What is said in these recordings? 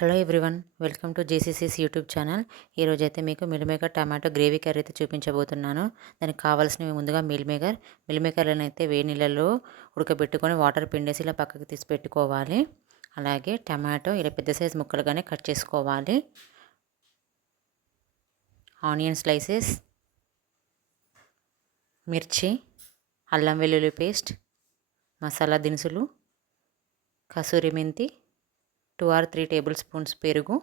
Hello everyone, welcome to జేసీసీస్ YouTube channel. ఈరోజైతే మీకు meal maker tomato gravy curry అయితే చూపించబోతున్నాను. దానికి కావాల్సినవి ముందుగా మిల్ మేకర్లను అయితే వేడి నీళ్ళలో ఉడకబెట్టుకొని వాటర్ పిండేసి ఇలా పక్కకు తీసి పెట్టుకోవాలి. అలాగే టమాటో ఇలా పెద్ద సైజు ముక్కలుగానే కట్ చేసుకోవాలి. ఆనియన్ స్లైసెస్, మిర్చి, అల్లం వెల్లుల్లి పేస్ట్, మసాలా దినుసులు, కసూరి మెంతి, 2 or 3 టేబుల్ స్పూన్స్ పెరుగు,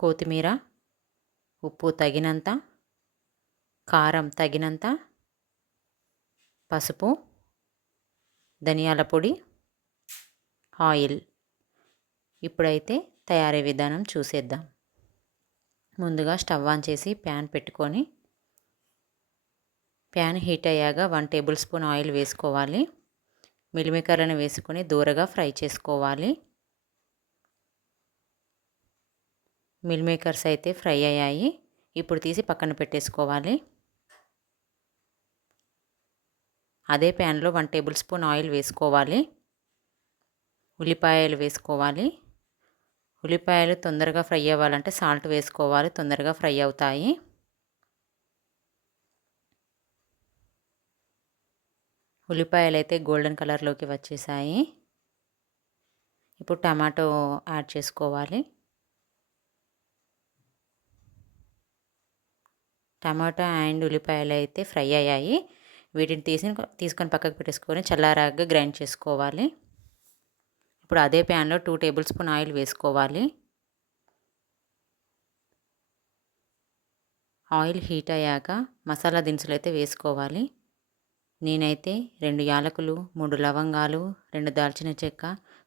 కొత్తిమీర, ఉప్పు తగినంత, కారం తగినంత, పసుపు, ధనియాల పొడి, ఆయిల్. ఇప్పుడైతే తయారీ విధానం చూసేద్దాం. ముందుగా స్టవ్ ఆన్ చేసి ప్యాన్ పెట్టుకొని ప్యాన్ హీట్ అయ్యాక 1 టేబుల్ స్పూన్ ఆయిల్ వేసుకోవాలి. మిల్ మేకర్లను వేసుకొని దూరగా ఫ్రై చేసుకోవాలి. మిల్ మేకర్స్ అయితే ఫ్రై అయ్యాయి. ఇప్పుడు తీసి పక్కన పెట్టేసుకోవాలి. అదే ప్యాన్లో 1 టేబుల్ స్పూన్ ఆయిల్ వేసుకోవాలి. ఉల్లిపాయలు వేసుకోవాలి. ఉల్లిపాయలు తొందరగా ఫ్రై అవ్వాలంటే సాల్ట్ వేసుకోవాలి, తొందరగా ఫ్రై అవుతాయి. ఉల్లిపాయలు అయితే గోల్డెన్ కలర్లోకి వచ్చేసాయి. ఇప్పుడు టమాటో యాడ్ చేసుకోవాలి. టమాటా అండ్ ఉల్లిపాయలు అయితే ఫ్రై అయ్యాయి. వీటిని తీసుకొని పక్కకు పెట్టేసుకొని చల్లారాగా గ్రైండ్ చేసుకోవాలి. ఇప్పుడు అదే ప్యాన్లో 2 టేబుల్ స్పూన్ ఆయిల్ వేసుకోవాలి. ఆయిల్ హీట్ అయ్యాక మసాలా దినుసులు అయితే వేసుకోవాలి. నేనైతే 2 యాలకులు, 3 లవంగాలు, 2 దాల్చిన చెక్క,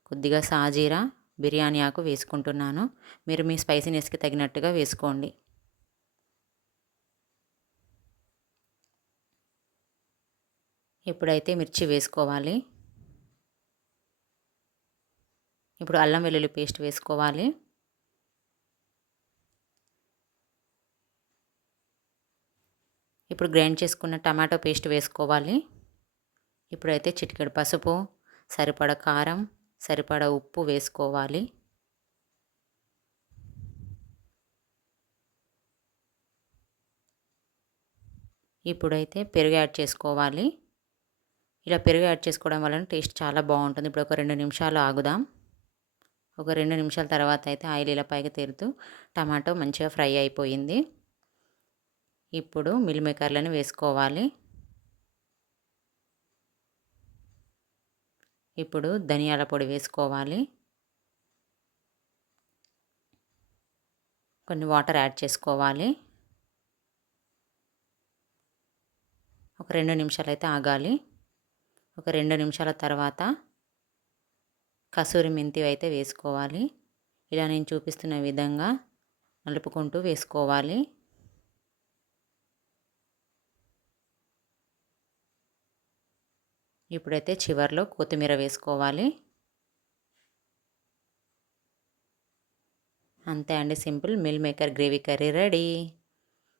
కొద్దిగా సాజీరా, బిర్యానీ ఆకు వేసుకుంటున్నాను. మీరు మీ స్పైసీనెస్కి తగినట్టుగా వేసుకోండి. ఇప్పుడైతే మిర్చి వేసుకోవాలి. ఇప్పుడు అల్లం వెల్లుల్లి పేస్ట్ వేసుకోవాలి. ఇప్పుడు గ్రైండ్ చేసుకున్న టమాటో పేస్ట్ వేసుకోవాలి. ఇప్పుడైతే చిటికెడు పసుపు, సరిపడ కారం, సరిపడ ఉప్పు వేసుకోవాలి. ఇప్పుడైతే పెరుగు యాడ్ చేసుకోవాలి. ఇలా పెరుగు యాడ్ చేసుకోవడం వలన టేస్ట్ చాలా బాగుంటుంది. ఇప్పుడు ఒక 2 నిమిషాలు ఆగుదాం. ఒక 2 నిమిషాల తర్వాత అయితే ఆయిల్ ఇలా పైకి తేలుతూ టమాటో మంచిగా ఫ్రై అయిపోయింది. ఇప్పుడు మిల్ మేకర్లను వేసుకోవాలి. ఇప్పుడు ధనియాల పొడి వేసుకోవాలి. కొన్ని వాటర్ యాడ్ చేసుకోవాలి. ఒక 2 నిమిషాలు అయితే ఆగాలి. ఒక 2 నిమిషాల తర్వాత కసూరి మెంతి అయితే వేసుకోవాలి. ఇలా నేను చూపిస్తున్న విధంగా నలుపుకుంటూ వేసుకోవాలి. ఇప్పుడైతే చివర్లో కొత్తిమీర వేసుకోవాలి. అంతే అండి, simple meal maker gravy curry ready.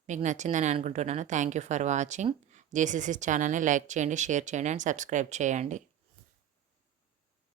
మీకు నచ్చిందని అనుకుంటున్నాను. Thank you for watching. JCC ఛానల్ని లైక్ చేయండి, షేర్ చేయండి అండ్ సబ్స్క్రైబ్ చేయండి.